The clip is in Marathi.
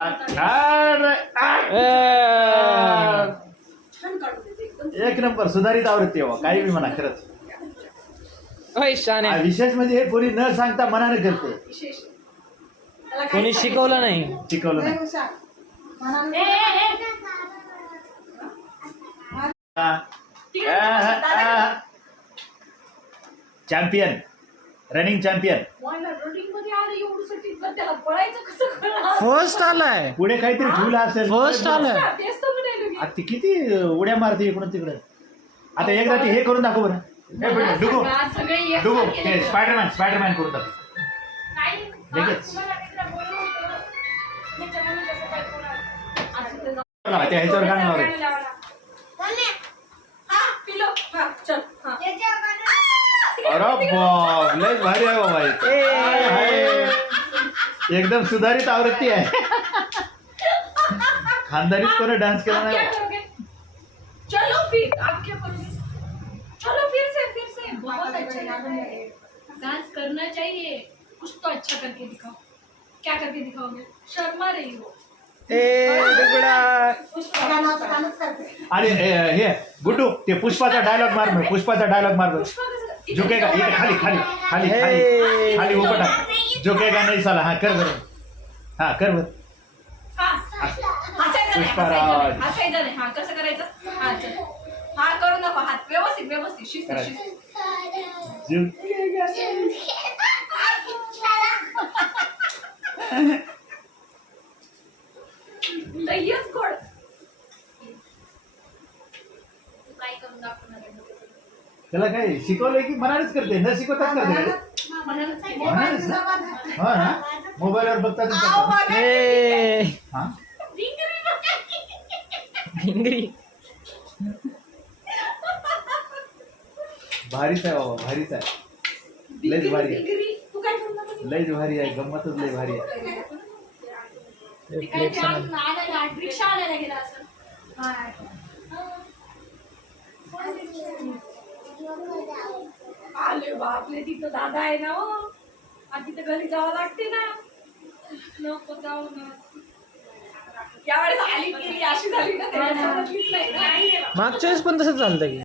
एक नंबर सुधारित आवृत्ती हो, काही बी म्हणा खरंच. विशेष म्हणजे हे कोणी न सांगता मनाने करते. कोणी शिकवलं नाही. Champion, running champion. फर्स्ट आलाय. पुढे काहीतरी ठेवलं असेल. फर्स्ट आलाय. आता ती किती उड्या मारते इकडून तिकडे. आता एकदा ते हे करून दाखव बरं. डुगो डुगो हे स्पायडरमॅन करून दाखव लगेच. त्या ह्याच्यावर गाणं लावलंय. अरे बाप, लय भारी आहे बाबा. एकदम सुधारित आवृत्ती आहे. खानदानीत कोणी डान्स केला नाही. चलो फिर आप क्या करोगे? चलो फिर से बहुत अच्छा डांस करना चाहिए. कुछ तो अच्छा करके दिखाओ. क्या करके दिखाओगे? शर्मा रही हो. अरे हे गुड्डू, ते पुष्पाचा डायलॉग मार. पुष्पाचा डायलॉग मार. झुकेगा इथे खाली खाली खाली खाली खाली उपटा. झुकेगा नाही साला. हा कर बरं. हा कर बरं. पुष्पाराज. हा कसं करायचं? हा चल. हा करू नको. हात व्यवस्थित व्यवस्थित शिस्त शिस्त. लयच गोड. तू काय करून दाखवणार आहे? त्याला काय शिकवलंय की मनानेच करते, न शिकवताच करते. मनानेच ना. हो ना, मोबाईलवर बघतात. हा भिंगरी. भारीच आहे बाबा, भारीच आहे. लयच भारी आहे. लयच भारी आहे. गंमतच लय भारी आहे. रिक्षा आणायला गेला असं. आले बापले, तिथं दादा आहे ना. हो तिथं घरी जावं लागते ना. नको जाऊ ना. यावेळेस आली गेली अशी झाली ना. मागच्या वेळेस पण तसंच झालं की.